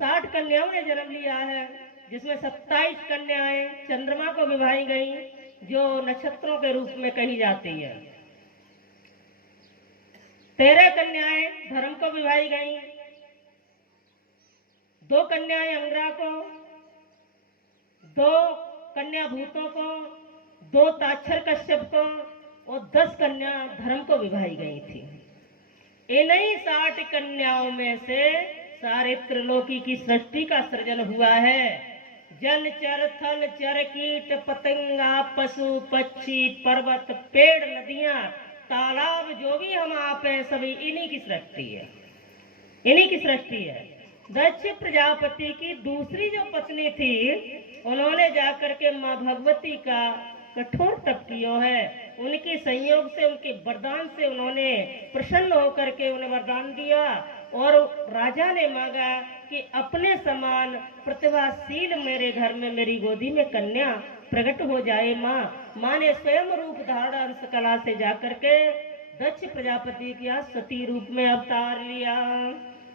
60 कन्याओं ने जन्म लिया है, जिसमें 27 कन्याएं चंद्रमा को विभाई गई, जो नक्षत्रों के रूप में कही जाती है। 13 कन्याएं धर्म को विभाई गई, 2 कन्याएं अंग्रा को, 2 कन्या भूतों को, 2 ताक्षर कश्यप को और 10 कन्या धर्म को विभाई गई थी। इन्हीं 60 कन्याओं में से सारे त्रिलोकी की सृष्टि का सृजन हुआ है। जल चर थल चर कीट पतंगा पशु पक्षी पर्वत पेड़ नदियां तालाब जो भी हम आप हैं सभी इन्हीं की सृष्टि है, इन्हीं की सृष्टि है। दक्ष प्रजापति की दूसरी जो पत्नी थी, उन्होंने जाकर के माँ भगवती का कठोर तप किया है। उनके संयोग से, उनके वरदान से उन्होंने प्रसन्न होकर के उन्हें वरदान दिया और राजा ने मांगा कि अपने समान प्रतिभाशील मेरे घर में मेरी गोदी में कन्या प्रकट हो जाए। माँ ने स्वयं रूप धारण अंश कला से जाकर के दक्ष प्रजापति के सती रूप में अवतार लिया।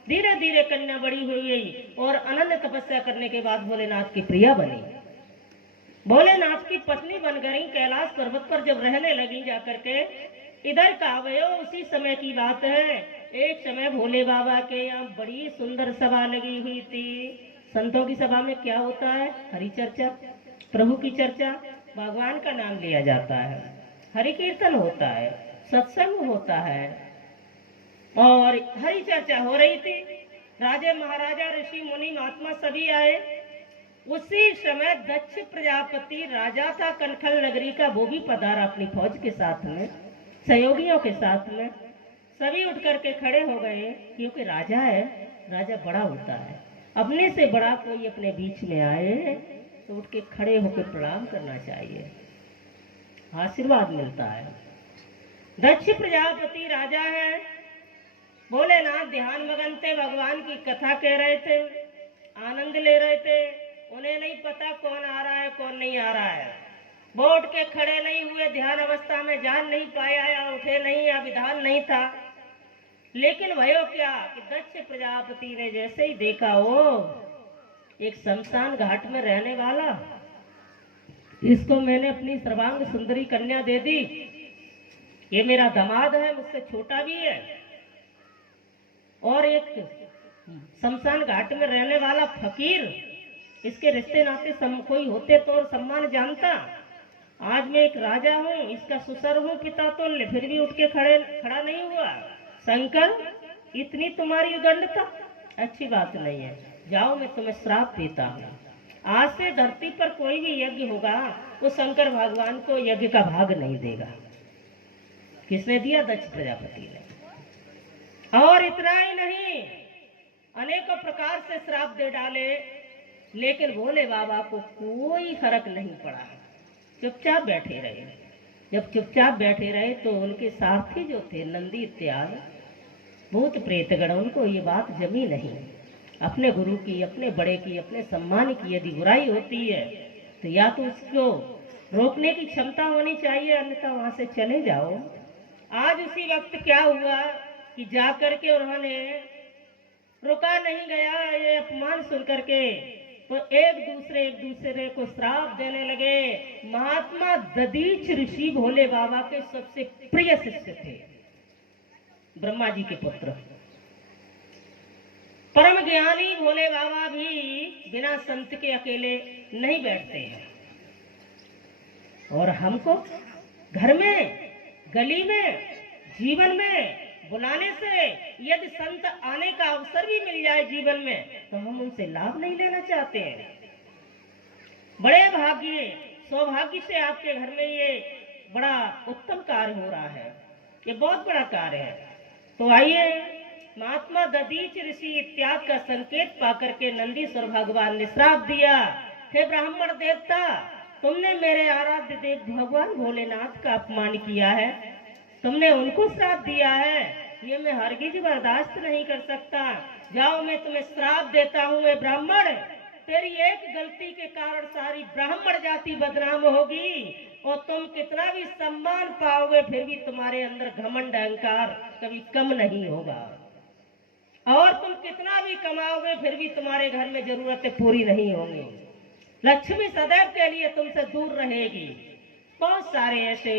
धीरे धीरे कन्या बड़ी हुई और अनन्य तपस्या करने के बाद भोलेनाथ की प्रिया बनी, भोलेनाथ की पत्नी बन गई। कैलाश पर्वत पर जब रहने लगी जाकर के, इधर कावयो उसी समय की बात है। एक समय भोले बाबा के यहाँ बड़ी सुंदर सभा लगी हुई थी। संतों की सभा में क्या होता है? हरि चर्चा, प्रभु की चर्चा, भगवान का नाम लिया जाता है, हरि कीर्तन होता है, सत्संग होता है और हरि चर्चा हो रही थी। राजे महाराजा ऋषि मुनि महात्मा सभी आए। उसी समय दक्ष प्रजापति राजा था कनखल नगरी का, वो भी पधारा अपनी फौज के साथ में, सहयोगियों के साथ में। सभी उठ करके खड़े हो गए, क्योंकि राजा है, राजा बड़ा होता है। अपने से बड़ा कोई अपने बीच में आए तो उठ के खड़े होकर प्रणाम करना चाहिए, आशीर्वाद मिलता है। दक्ष प्रजापति राजा है, भोलेनाथ ध्यान मगन थे, भगवान की कथा कह रहे थे, आनंद ले रहे थे। उन्हें नहीं पता कौन आ रहा है कौन नहीं आ रहा है। वो उठ के खड़े नहीं हुए, ध्यान अवस्था में जान नहीं पाया या उठे नहीं या विधान नहीं था। लेकिन भयो क्या कि दक्ष प्रजापति ने जैसे ही देखा, वो एक शमशान घाट में रहने वाला, इसको मैंने अपनी सर्वांग सुंदरी कन्या दे दी, ये मेरा दामाद है, मुझसे छोटा भी है, और एक शमशान घाट में रहने वाला फकीर, इसके रिश्ते नाते कोई होते तो और सम्मान जानता। आज मैं एक राजा हूँ, इसका सुसर हूँ पिता तुल्य, फिर भी उठ के खड़ा नहीं हुआ। शंकर, इतनी तुम्हारी उदंडता अच्छी बात नहीं है। जाओ, मैं तुम्हें श्राप देता हूँ। आज से धरती पर कोई भी यज्ञ होगा, वो शंकर भगवान को यज्ञ का भाग नहीं देगा। किसने दिया? दक्ष प्रजापति ने। और इतना ही नहीं, अनेकों प्रकार से श्राप दे डाले, लेकिन भोले बाबा को कोई फर्क नहीं पड़ा, चुपचाप बैठे रहे। जब चुपचाप बैठे रहे तो उनके सारथी जो थे नंदी इत्यादि भूत प्रेतगण, उनको ये बात जमी नहीं। अपने गुरु की, अपने बड़े की, अपने सम्मान की यदि बुराई होती है तो या तो उसको रोकने की क्षमता होनी चाहिए, अन्यथा वहां से चले जाओ। आज उसी वक्त क्या हुआ कि जाकर के उन्होंने, रुका नहीं गया ये अपमान सुन करके, तो एक दूसरे को श्राप देने लगे। महात्मा दधीच ऋषि भोले बाबा के सबसे प्रिय शिष्य थे, ब्रह्मा जी के पुत्र, परम ज्ञानी भोले बाबा भी बिना संत के अकेले नहीं बैठते हैं। और हमको घर में, गली में, जीवन में बुलाने से यदि संत आने का अवसर भी मिल जाए जीवन में, तो हम उनसे लाभ नहीं लेना चाहते हैं। बड़े भाग्य, सौभाग्य से आपके घर में ये बड़ा उत्तम कार्य हो रहा है, ये बहुत बड़ा कार्य है। तो आइए, महात्मा दधीच ऋषि इत्यादि का संकेत पाकर के नंदीश्वर भगवान ने श्राप दिया। हे ब्राह्मण देवता, तुमने मेरे आराध्य देव भगवान भोलेनाथ का अपमान किया है, तुमने उनको श्राप दिया है, ये मैं हरगिज बर्दाश्त नहीं कर सकता। जाओ, मैं तुम्हें श्राप देता हूँ। ब्राह्मण, तेरी एक गलती के कारण सारी ब्राह्मण जाति बदनाम होगी और तुम कितना भी सम्मान पाओगे, फिर भी तुम्हारे अंदर घमंड अहंकार कभी कम नहीं होगा। और तुम कितना भी कमाओगे फिर भी तुम्हारे घर में जरूरतें पूरी नहीं होंगी। लक्ष्मी सदैव के लिए तुमसे दूर रहेगी। बहुत सारे ऐसे,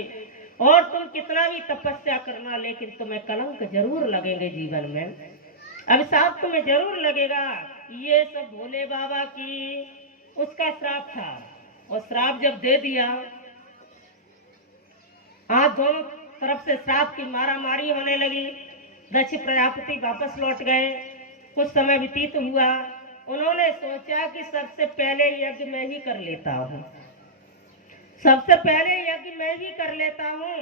और तुम कितना भी तपस्या करना लेकिन तुम्हें कलंक जरूर लगेंगे जीवन में, अभिशाप तुम्हें जरूर लगेगा। ये सब भोले बाबा की उसका श्राप था। और श्राप जब दे दिया, आज दोनों तरफ से श्राप की मारामारी होने लगी। दक्ष प्रजापति वापस लौट गए। कुछ समय व्यतीत हुआ। उन्होंने सोचा कि सबसे पहले यज्ञ मैं ही कर लेता हूँ, सबसे पहले यज्ञ मैं ही कर लेता हूँ।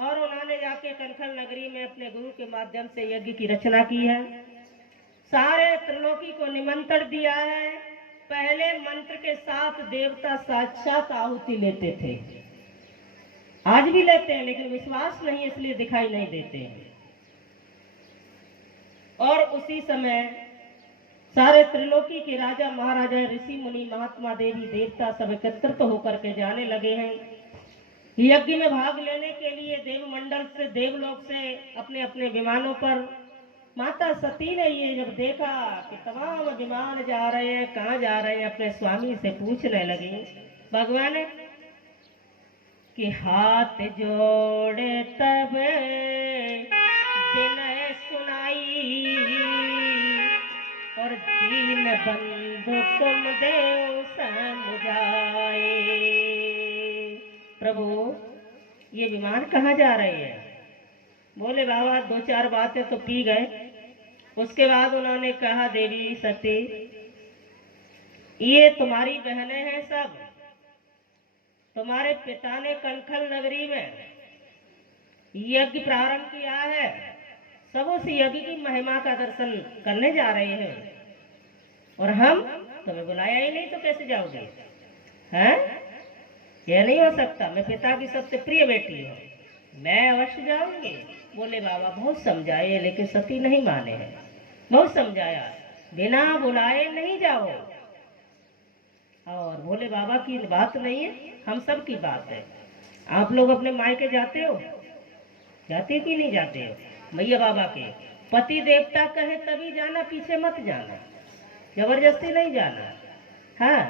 और उन्होंने जाके कनखल नगरी में अपने गुरु के माध्यम से यज्ञ की रचना की है। सारे त्रिलोकी को निमंत्रण दिया है। पहले मंत्र के साथ देवता साक्षात आहुति लेते थे, आज भी लेते हैं, लेकिन विश्वास नहीं इसलिए दिखाई नहीं देते हैं। और उसी समय सारे त्रिलोकी के राजा महाराजा, ऋषि मुनि, महात्मा, देवी देवता सब एकत्रित होकर के जाने लगे हैं यज्ञ में भाग लेने के लिए। देवमंडल से, देवलोक से अपने अपने विमानों पर। माता सती ने ये जब देखा कि तमाम विमान जा रहे हैं, कहाँ जा रहे हैं, अपने स्वामी से पूछने लगी। भगवान कि हाथ जोड़े तब विनय सुनाई, और दीन बंधु तुम देव समुझाए। प्रभु ये विमान कहाँ जा रहे हैं? बोले बाबा दो चार बातें तो पी गए। उसके बाद उन्होंने कहा, देवी सती ये तुम्हारी बहनें हैं सब। तुम्हारे पिता ने कनखल नगरी में यज्ञ प्रारंभ किया है, सब उस यज्ञ की महिमा का दर्शन करने जा रहे हैं। और हम तुम्हें बुलाया ही नहीं तो कैसे जाओगे? हैं? यह नहीं हो सकता। मैं पिता की सबसे प्रिय बेटी हूँ, मैं अवश्य जाऊंगी। बोले बाबा बहुत समझाए लेकिन सती नहीं माने हैं। बहुत समझाया, बिना बुलाए नहीं जाओ। और भोले बाबा की बात नहीं है, हम सब की बात है। आप लोग अपने मायके जाते हो, जाते कि नहीं जाते हो? मैया बाबा के पति देवता कहे तभी जाना, पीछे मत जाना, जबरदस्ती नहीं जाना। हाँ,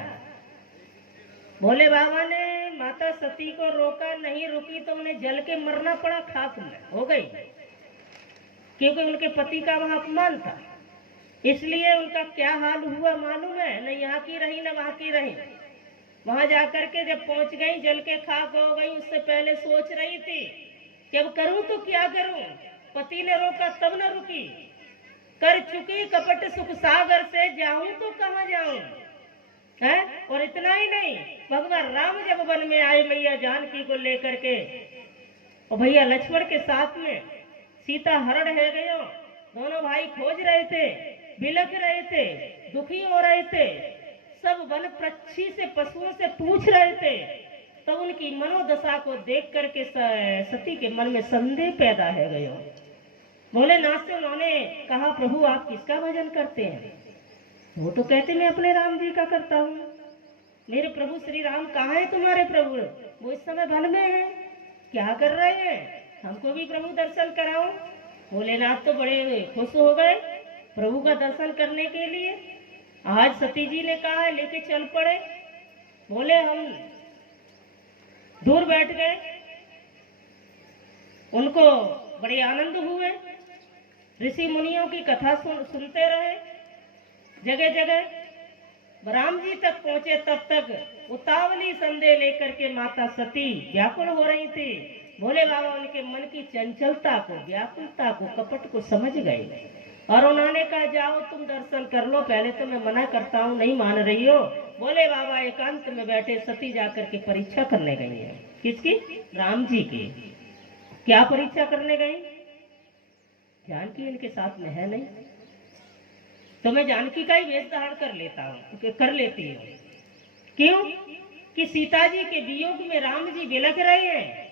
भोले बाबा ने माता सती को रोका, नहीं रुकी तो उन्हें जल के मरना पड़ा, खाक में हो गई, क्योंकि उनके पति का वहां अपमान था। इसलिए उनका क्या हाल हुआ मालूम है? न यहाँ की रही न वहां की रही। वहां जाकर के जब पहुंच गई, जल के खाक हो गई। उससे पहले सोच रही थी कि अब करूं तो क्या करूं। पति ने रोका तब न रुकी। कर चुकी कपट सुख सागर से, जाऊं तो कहां जाऊं है। और इतना ही नहीं, भगवान राम जब वन में आए मैया जानकी को लेकर के, और भैया लक्ष्मण के साथ में सीता हरण है गयो। दोनों भाई खोज रहे थे, बिलख रहे थे, दुखी हो रहे थे, सब वन पक्षी से, पशुओं से पूछ रहे थे। तो उनकी मनोदशा को देख करके सती के मन में संदेह पैदा है गयो। भोलेनाथ से उन्होंने कहा, प्रभु आप किसका भजन करते हैं? वो तो कहते मैं अपने राम जी का करता हूँ। मेरे प्रभु श्री राम कहाँ है तुम्हारे प्रभु? वो इस समय वन में है, क्या कर रहे हैं? हमको भी प्रभु दर्शन कराओ। भोलेनाथ तो बड़े खुश हो गए प्रभु का दर्शन करने के लिए। आज सती जी ने कहा लेके चल पड़े। बोले हम दूर बैठ गए, उनको बड़े आनंद हुए, ऋषि मुनियों की कथा सुनते रहे। जगह जगह राम जी तक पहुंचे, तब तक उतावली संदेह लेकर के माता सती व्याकुल हो रही थी। भोले बाबा उनके मन की चंचलता को, व्याकुलता को, कपट को समझ गए और उन्होंने कहा जाओ तुम दर्शन कर लो, पहले तो मैं मना करता हूँ, नहीं मान रही हो। भोले बाबा एकांत में बैठे, सती जाकर के परीक्षा करने गई है। किसकी? राम जी की। क्या परीक्षा करने गई? जानकी इनके साथ में है नहीं, तो मैं जानकी का ही वेश धारण कर लेता हूँ, कर लेती हूँ। क्यों? कि सीता जी के वियोग में राम जी बिलख रहे हैं,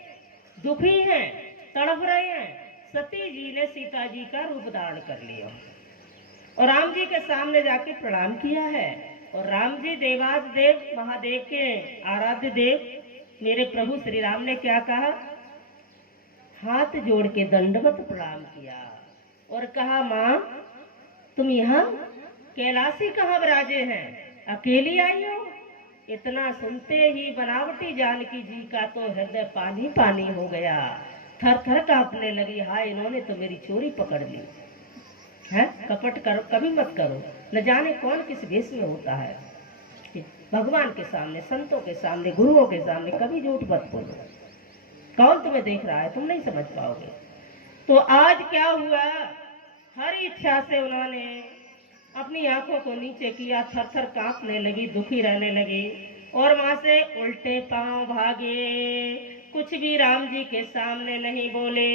दुखी हैं, तड़प रहे हैं। सती जी ने सीता जी का रूप धारण कर लिया और राम जी के सामने जाके प्रणाम किया है। और राम जी देवाज देव, महादेव के आराध्य देव, मेरे प्रभु श्री राम ने क्या कहा? हाथ जोड़ के दंडवत प्रणाम किया और कहा, माँ तुम यहाँ कैलाशी कहाँ विराजे हैं, अकेली आई हो? इतना सुनते ही बनावटी जानकी जी का तो हृदय पानी पानी हो गया, थर थर कांपने लगी। हाय, इन्होंने तो मेरी चोरी पकड़ ली है। कपट करो कभी मत करो, न जाने कौन किस वेश में होता है। भगवान के सामने, संतों के सामने, गुरुओं के सामने कभी झूठ मत बोलो। कौन तुम्हें देख रहा है, तुम नहीं समझ पाओगे। तो आज क्या हुआ, हर इच्छा से उन्होंने अपनी आंखों को नीचे किया, थर थर कांपने लगी, दुखी रहने लगी और वहां से उल्टे पांव भागे। कुछ भी राम जी के सामने नहीं बोले।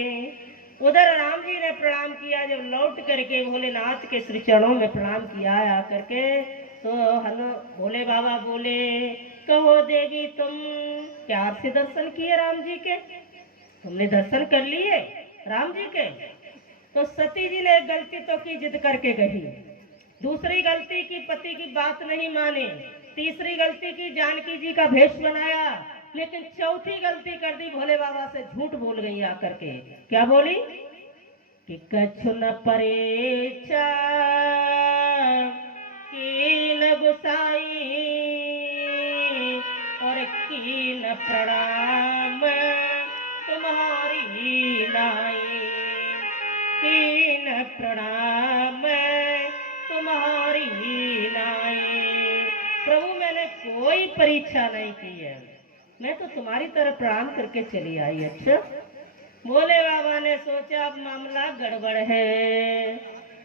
उधर राम जी ने प्रणाम किया, जब लौट करके भोलेनाथ के श्री चरणों में प्रणाम किया आकर के, तो हलो भोले बाबा बोले, कहो देवी तुम प्यार से दर्शन किए राम जी के, तुमने दर्शन कर लिए राम जी के। तो सती जी ने एक गलती तो की, जिद करके कही। दूसरी गलती की, पति की बात नहीं माने। तीसरी गलती की, जानकी जी का भेष बनाया। लेकिन चौथी गलती कर दी, भोले बाबा से झूठ बोल गई आकर के। क्या बोली कि कछु न परेचा कीन गुसाई और कीन प्रणाम तुम्हारी नाई, कीन प्रणाम तुम्हारी नाई। प्रभु, मैंने कोई परीक्षा नहीं की है, मैं तो तुम्हारी तरफ प्रणाम करके चली आई। अच्छा। भोले बाबा ने सोचा अब मामला गड़बड़ है,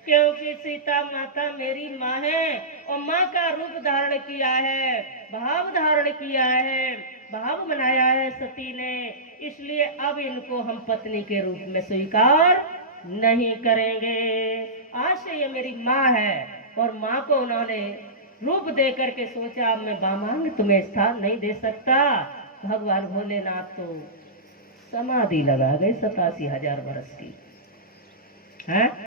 क्योंकि सीता माता मेरी माँ है और माँ का रूप धारण किया है, भाव धारण किया है, भाव बनाया है सती ने, इसलिए अब इनको हम पत्नी के रूप में स्वीकार नहीं करेंगे। आज से ये मेरी माँ है और माँ को उन्होंने रूप दे करके सोचा अब मैं बामांग तुम्हें स्थान नहीं दे सकता। भगवान भोलेनाथ तो समाधि लगा गए 87,000 वर्ष की है।